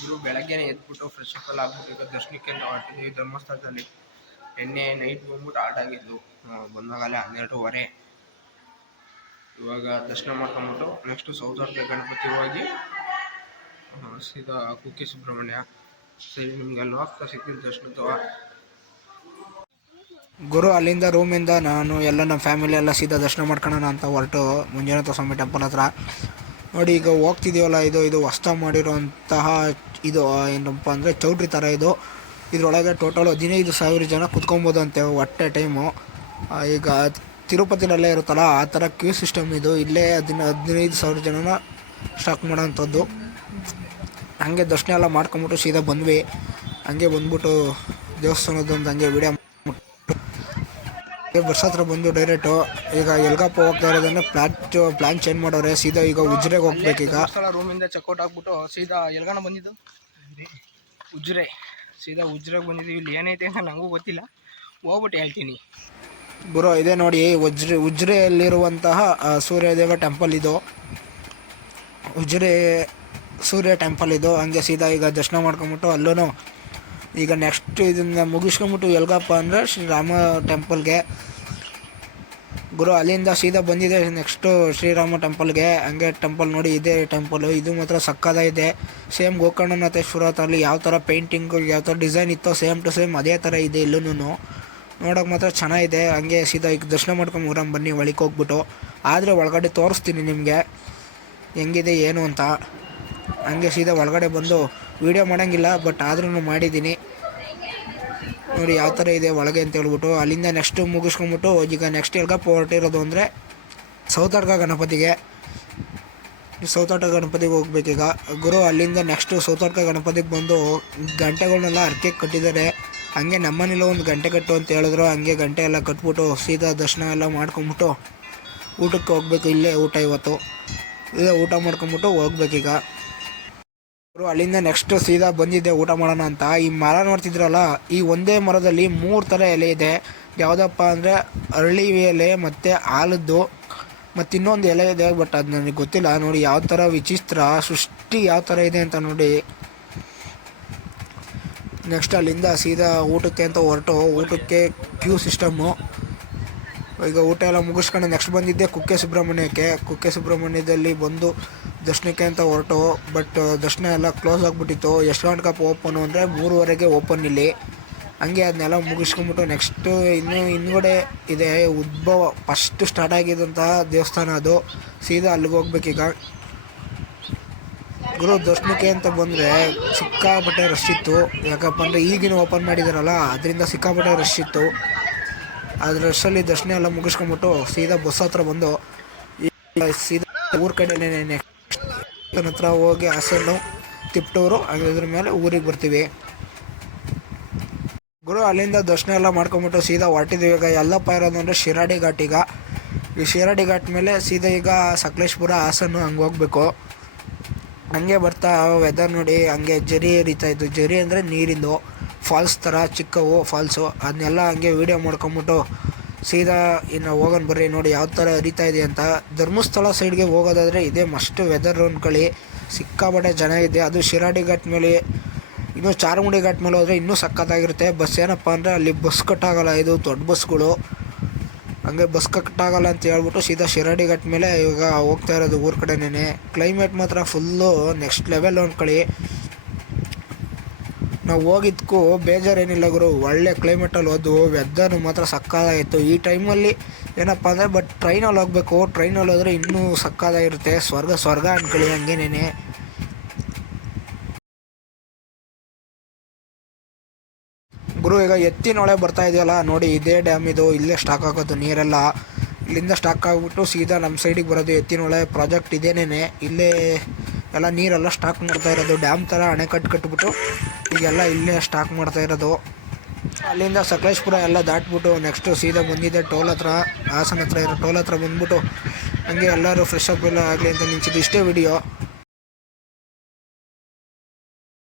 ಗುರು ಬೆಳಗ್ಗೆನೇ ಎದ್ಬಿಟ್ಟು fresh up ಎಲ್ಲ ಆಗ್ಬಿಟ್ಟು ಈಗ ದರ್ಶನಕ್ಕೆ ಅಂತ ಹೊರಟಿದ್ದೀವಿ ಧರ್ಮಸ್ಥಳದಲ್ಲಿ. ನಿನ್ನೆ ನೈಟ್ ಬಂದ್ಬಿಟ್ಟು ಆಟ ಆಗಿದ್ದು ಬಂದಾಗಲೇ 12:30. ಇವಾಗ ದರ್ಶನ ಮಾಡ್ಕೊಂಬಿಟ್ಟು ನೆಕ್ಸ್ಟು ಸೌತಡ್ಕ ಗಣಪತಿ ಹೋಗಿ ಸೀದಾ ಕುಕ್ಕೆ ಸುಬ್ರಹ್ಮಣ್ಯ. ಸರಿ, ನಿಮ್ಗೆ ಅಲ್ಲಿ ಹೋಗ್ತಾ ಸಿಕ್ಕಿದ ದರ್ಶನ ಗುರು. ಅಲ್ಲಿಂದ ರೂಮಿಂದ ನಾನು ಎಲ್ಲ ನಮ್ಮ ಫ್ಯಾಮಿಲಿ ಎಲ್ಲ ಸೀದಾ ದರ್ಶನ ಮಾಡ್ಕೊಳ್ಳೋಣ ಅಂತ ಹೊರಟು ಮಂಜುನಾಥ ಸ್ವಾಮಿ ಟೆಂಪಲ್ ಹತ್ರ. ನೋಡಿ, ಈಗ ಹೋಗ್ತಿದ್ದೀವಲ್ಲ, ಇದು ಹೊಸ್ದಾಗಿ ಮಾಡಿರೋಂತಹ ಇದು ಏನಪ್ಪ ಅಂದರೆ ಚೌಟ್ರಿ ಥರ. ಇದರೊಳಗೆ ಟೋಟಲ್ 15,000 ಜನ ಕುತ್ಕೊಬೋದಂತೆ ಒಟ್ಟೆ ಟೈಮು. ಈಗ ತಿರುಪತಿನಲ್ಲೇ ಇರುತ್ತಲ್ಲ ಆ ಥರ ಕ್ಯೂ ಸಿಸ್ಟಮ್ ಇದು. ಇಲ್ಲೇ 15,000 ಜನನ ಸ್ಟಾಕ್ ಮಾಡೋಂಥದ್ದು. ಹಂಗೆ ದರ್ಶನ ಎಲ್ಲ ಮಾಡ್ಕೊಂಬಿಟ್ಟು ಸೀದಾ ಬಂದ್ವಿ. ಹಂಗೆ ಬಂದ್ಬಿಟ್ಟು ದೇವಸ್ಥಾನದೊಂದು ಹಂಗೆ ವಿಡಿಯೋ ಬಸ್ ಹತ್ರ ಬಂದು ಡೈರೆಕ್ಟು ಈಗ ಎಲ್ಗಪ್ಪ ಹೋಗ್ತಾ ಇರೋದನ್ನ ಪ್ಲಾನ್ ಚೇಂಜ್ ಮಾಡೋರೆ. ಸೀದಾ ಈಗ ಉಜ್ರೆಗೆ ಹೋಗ್ಬೇಕೀಗ. ರೂಮಿಂದ ಚೆಕ್ಔಟ್ ಆಗ್ಬಿಟ್ಟು ಸೀದಾ ಎಲ್ಗಾಣ ಬಂದಿದ್ದು ಉಜ್ರೆ. ಸೀದಾ ಉಜ್ರೆಗೆ ಬಂದಿದ್ದೀವಿ. ಇಲ್ಲಿ ಏನೈತೆ ಅಂತ ನನಗೂ ಗೊತ್ತಿಲ್ಲ, ಹೋಗ್ಬಿಟ್ಟು ಹೇಳ್ತೀನಿ. ಗುರು, ಇದೇ ನೋಡಿ ಉಜ್ರೆಯಲ್ಲಿರುವಂತಹ ಸೂರ್ಯದೇವ ಟೆಂಪಲ್ ಇದು. ಉಜ್ರೆ ಸೂರ್ಯ ಟೆಂಪಲ್ ಇದು. ಹಂಗೆ ಸೀದಾ ಈಗ ದರ್ಶನ ಮಾಡ್ಕೊಂಬಿಟ್ಟು ಅಲ್ಲೂ ಈಗ ನೆಕ್ಸ್ಟ್ ಇದನ್ನು ಮುಗಿಸ್ಕೊಂಬಿಟ್ಟು ಎಲ್ಗಪ್ಪ ಅಂದರೆ ಶ್ರೀರಾಮ ಟೆಂಪಲ್ಗೆ. ಗುರು, ಅಲ್ಲಿಂದ ಸೀದಾ ಬಂದಿದೆ ನೆಕ್ಸ್ಟು ಶ್ರೀರಾಮ ಟೆಂಪಲ್ಗೆ. ಹಂಗೆ ಟೆಂಪಲ್ ನೋಡಿ, ಇದೇ ಟೆಂಪಲು. ಇದು ಮಾತ್ರ ಸಕ್ಕದಾಗಿದೆ. ಸೇಮ್ ಗೋಕರ್ಣನಾಥೇಶ್ವರದಲ್ಲಿ ಯಾವ ಥರ ಪೇಂಟಿಂಗು ಯಾವ ಥರ ಡಿಸೈನ್ ಇತ್ತೋ ಸೇಮ್ ಟು ಸೇಮ್ ಅದೇ ಥರ ಇದೆ ಇಲ್ಲೂ. ನೋಡೋಕೆ ಮಾತ್ರ ಚೆನ್ನಾಗಿದೆ. ಹಂಗೆ ಸೀದಾ ಈಗ ದರ್ಶನ ಮಾಡ್ಕೊಂಬೂರಂ ಬನ್ನಿ ಒಳಗೆ ಹೋಗ್ಬಿಟ್ಟು. ಆದರೆ ಒಳಗಡೆ ತೋರಿಸ್ತೀನಿ ನಿಮಗೆ ಹೆಂಗಿದೆ ಏನು ಅಂತ. ಹಂಗೆ ಸೀದಾ ಒಳಗಡೆ ಬಂದು ವೀಡಿಯೋ ಮಾಡೋಂಗಿಲ್ಲ, ಬಟ್ ಆದ್ರೂ ಮಾಡಿದ್ದೀನಿ. ನೋಡಿ ಯಾವ ಥರ ಇದೆ ಒಳಗೆ ಅಂತ ಹೇಳ್ಬಿಟ್ಟು. ಅಲ್ಲಿಂದ ನೆಕ್ಸ್ಟು ಮುಗಿಸ್ಕೊಂಬಿಟ್ಟು ಈಗ ನೆಕ್ಸ್ಟ್ ಎಲ್ಗಪ್ಪ ಹೊರಟಿರೋದು ಅಂದರೆ ಸೌತಡ್ಕ ಗಣಪತಿಗೆ. ಹೋಗ್ಬೇಕೀಗ. ಗುರು, ಅಲ್ಲಿಂದ ನೆಕ್ಸ್ಟು ಸೌತಡ್ಕ ಗಣಪತಿಗೆ ಬಂದು ಗಂಟೆಗಳನ್ನೆಲ್ಲ ಅರ್ಕೆ ಕಟ್ಟಿದ್ದಾರೆ. ಹಂಗೆ ನಮ್ಮನೇಲಿ ಒಂದು ಗಂಟೆ ಕಟ್ಟು ಅಂತ ಹೇಳಿದ್ರು. ಹಂಗೆ ಗಂಟೆ ಎಲ್ಲ ಕಟ್ಬಿಟ್ಟು ಸೀದಾ ದರ್ಶನ ಎಲ್ಲ ಮಾಡ್ಕೊಂಬಿಟ್ಟು ಊಟಕ್ಕೆ ಹೋಗ್ಬೇಕು. ಇಲ್ಲೇ ಊಟ ಇವತ್ತು. ಇಲ್ಲೇ ಊಟ ಮಾಡ್ಕೊಂಬಿಟ್ಟು ಹೋಗ್ಬೇಕೀಗ. ಅಲ್ಲಿಂದ ನೆಕ್ಸ್ಟ್ ಸೀದಾ ಬಂದಿದ್ದೆ ಊಟ ಮಾಡೋಣ ಅಂತ. ಈ ಮರ ನೋಡ್ತಿದ್ರಲ್ಲ, ಈ ಒಂದೇ ಮರದಲ್ಲಿ 3 ಥರ ಎಲೆ ಇದೆ. ಯಾವುದಪ್ಪ ಅಂದರೆ ಅರಳಿ ಎಲೆ ಮತ್ತು ಆಲದ್ದು ಮತ್ತು ಇನ್ನೊಂದು ಎಲೆ ಇದೆ, ಬಟ್ ಅದು ನನಗೆ ಗೊತ್ತಿಲ್ಲ. ನೋಡಿ ಯಾವ ಥರ ವಿಚಿತ್ರ ಸೃಷ್ಟಿ ಯಾವ ಥರ ಇದೆ ಅಂತ ನೋಡಿ. ನೆಕ್ಸ್ಟ್ ಅಲ್ಲಿಂದ ಸೀದಾ ಊಟಕ್ಕೆ ಅಂತ ಹೊರಟು ಊಟಕ್ಕೆ ಕ್ಯೂ ಸಿಸ್ಟಮ್ಮು. ಈಗ ಊಟ ಎಲ್ಲ ಮುಗಿಸ್ಕೊಂಡು ನೆಕ್ಸ್ಟ್ ಬಂದಿದ್ದೆ ಕುಕ್ಕೆ ಸುಬ್ರಹ್ಮಣ್ಯದಲ್ಲಿ ಬಂದು ದರ್ಶನಕ್ಕೆ ಅಂತ ಹೊರಟು. ಬಟ್ ದರ್ಶನ ಎಲ್ಲ ಕ್ಲೋಸ್ ಆಗಿಬಿಟ್ಟಿತ್ತು. ಎಷ್ಟು ಗಂಟೆಗಪ್ಪ ಓಪನು ಅಂದರೆ 3:30ಗೆ ಓಪನ್ ಇಲ್ಲಿ. ಹಂಗೆ ಅದನ್ನೆಲ್ಲ ಮುಗಿಸ್ಕೊಂಬಿಟ್ಟು ನೆಕ್ಸ್ಟು ಹಿಂದ್ಗಡೆ ಇದೆ ಉದ್ಭವ ಫಸ್ಟ್ ಸ್ಟಾರ್ಟ್ ಆಗಿದ್ದಂತಹ ದೇವಸ್ಥಾನ ಅದು. ಸೀದಾ ಅಲ್ಲಿಗೆ ಹೋಗ್ಬೇಕೀಗ. ಗುರು, ದರ್ಶನಕ್ಕೆ ಅಂತ ಬಂದರೆ ಸಿಕ್ಕಾಪಟ್ಟೆ ರಶ್ ಇತ್ತು. ಯಾಕಪ್ಪ ಅಂದರೆ ಈಗಿನ ಓಪನ್ ಮಾಡಿದಾರಲ್ಲ, ಅದರಿಂದ ಸಿಕ್ಕಾಪಟ್ಟೆ ರಶ್ ಇತ್ತು. ಅದ್ರ ರಶಲ್ಲಿ ದರ್ಶನ ಎಲ್ಲ ಮುಗಿಸ್ಕೊಂಬಿಟ್ಟು ಸೀದಾ ಬಸ್ ಹತ್ರ ಬಂದು ಸೀದಾ ಊರ ಕಡೆನೇ ಹತ್ರ ಹೋಗಿ ಹಾಸನ್ನು ತಿಪ್ಟೂರು ಅದ್ರ ಮೇಲೆ ಊರಿಗೆ ಬರ್ತೀವಿ. ಗುರು, ಅಲ್ಲಿಂದ ದರ್ಶನ ಎಲ್ಲ ಮಾಡ್ಕೊಂಬಿಟ್ಟು ಸೀದಾ ಹೊರಟಿದ್ದೀವಿ. ಈಗ ಎಲ್ಲಪ್ಪ ಇರೋದು ಅಂದರೆ ಶಿರಾಡಿ ಘಾಟ್. ಈಗ ಈ ಶಿರಾಡಿ ಘಾಟ್ ಮೇಲೆ ಸೀದಾ ಈಗ ಸಕಲೇಶ್ಪುರ ಹಾಸನ್ನು ಹಂಗೆ ಹೋಗ್ಬೇಕು. ಹಂಗೆ ಬರ್ತಾ ವೆದರ್ ನೋಡಿ, ಹಂಗೆ ಜರಿ ಹರಿತಾ ಇತ್ತು. ಜರಿ ಅಂದರೆ ನೀರಿಂದು ಫಾಲ್ಸ್ ಥರ ಚಿಕ್ಕವು ಫಾಲ್ಸು. ಅದನ್ನೆಲ್ಲ ಹಂಗೆ ವೀಡಿಯೋ ಮಾಡ್ಕೊಂಬಿಟ್ಟು ಸೀದಾ ಇನ್ನು ಹೋಗೋಣ ಬರ್ರಿ. ನೋಡಿ ಯಾವ ಥರ ಹರಿತಾ ಇದೆ ಅಂತ. ಧರ್ಮಸ್ಥಳ ಸೈಡ್ಗೆ ಹೋಗೋದಾದರೆ ಇದೇ ಮಸ್ಟ್ ವೆದರ್ ಅಂದ್ಕೊಳ್ಳಿ. ಸಿಕ್ಕಾಪಟ್ಟೆ ಚೆನ್ನಾಗಿದೆ. ಅದು ಶಿರಾಡಿ ಘಾಟ್ ಮೇಲೆ. ಇನ್ನು ಚಾರ್ಮುಡಿ ಘಾಟ್ ಮೇಲೆ ಹೋದರೆ ಇನ್ನೂ ಸಕ್ಕತ್ತಾಗಿರುತ್ತೆ. ಬಸ್ ಏನಪ್ಪ ಅಂದರೆ ಅಲ್ಲಿ ಬಸ್ ಕಟ್ಟಾಗಲ್ಲ, ಇದು ದೊಡ್ಡ ಬಸ್ಗಳು. ಹಂಗೆ ಬಸ್ ಕಟ್ಟಾಗಲ್ಲ ಅಂತ ಹೇಳ್ಬಿಟ್ಟು ಸೀದಾ ಶಿರಾಡಿ ಘಾಟ್ ಮೇಲೆ ಇವಾಗ ಹೋಗ್ತಾ ಇರೋದು ಊರ ಕಡೆನೇ. ಕ್ಲೈಮೇಟ್ ಮಾತ್ರ ಫುಲ್ಲು ನೆಕ್ಸ್ಟ್ ಲೆವೆಲ್ ಅಂದ್ಕೊಳ್ಳಿ. ನಾವು ಹೋಗಿದ್ದಕ್ಕೂ ಬೇಜಾರೇನಿಲ್ಲ ಗುರು. ಒಳ್ಳೆ ಕ್ಲೈಮೇಟಲ್ಲಿ ಹೋದು ವೆದರ್ ಮಾತ್ರ ಸಕ್ಕತ್ತಾಗಿತ್ತು. ಈ ಟೈಮಲ್ಲಿ ಏನಪ್ಪ ಅಂದರೆ ಬಟ್ ಟ್ರೈನಲ್ಲಿ ಹೋಗ್ಬೇಕು. ಟ್ರೈನಲ್ಲಿ ಹೋದರೆ ಇನ್ನೂ ಸಕ್ಕತ್ತಾಗಿರುತ್ತೆ. ಸ್ವರ್ಗ ಅಂದ್ಕೊಳ್ಳಿ ಹಂಗೇನೇ. ಗುರು, ಈಗ ಎತ್ತಿನೊಳೆ ಬರ್ತಾ ಇದೆಯಲ್ಲ ನೋಡಿ, ಇದೇ ಡ್ಯಾಮ್ ಇದು. ಇಲ್ಲೇ ಸ್ಟಾಕ್ ಆಗೋದು ನೀರೆಲ್ಲ. ಇಲ್ಲಿಂದ ಸ್ಟಾಕ್ ಆಗಿಬಿಟ್ಟು ಸೀದಾ ನಮ್ಮ ಸೈಡಿಗೆ ಬರೋದು. ಎತ್ತಿನೊಳೆ ಪ್ರಾಜೆಕ್ಟ್ ಇದೇನೇ. ಇಲ್ಲೇ ಎಲ್ಲ ನೀರೆಲ್ಲ ಸ್ಟಾಕ್ ಮಾಡ್ತಾ ಇರೋದು. ಡ್ಯಾಮ್ ಥರ ಅಣೆಕಟ್ಟು ಕಟ್ಬಿಟ್ಟು ಈಗೆಲ್ಲ ಇಲ್ಲೇ ಸ್ಟಾಕ್ ಮಾಡ್ತಾ ಇರೋದು. ಅಲ್ಲಿಂದ ಸಕಲೇಶ್ಪುರ ಎಲ್ಲ ದಾಟ್ಬಿಟ್ಟು ನೆಕ್ಸ್ಟು ಸೀದಾ ಬಂದಿದ್ದೆ ಟೋಲ್ ಹತ್ರ, ಹಾಸನ ಹತ್ರ ಇರೋ ಟೋಲ್ ಹತ್ರ ಬಂದ್ಬಿಟ್ಟು ಹಂಗೆ ಎಲ್ಲರೂ ಫ್ರೆಶ್ ಅಪ್ ಎಲ್ಲ ಆಗಲಿ ಅಂತ ನಿಂತಿದ್ದು. ಇಷ್ಟೇ ವಿಡಿಯೋ.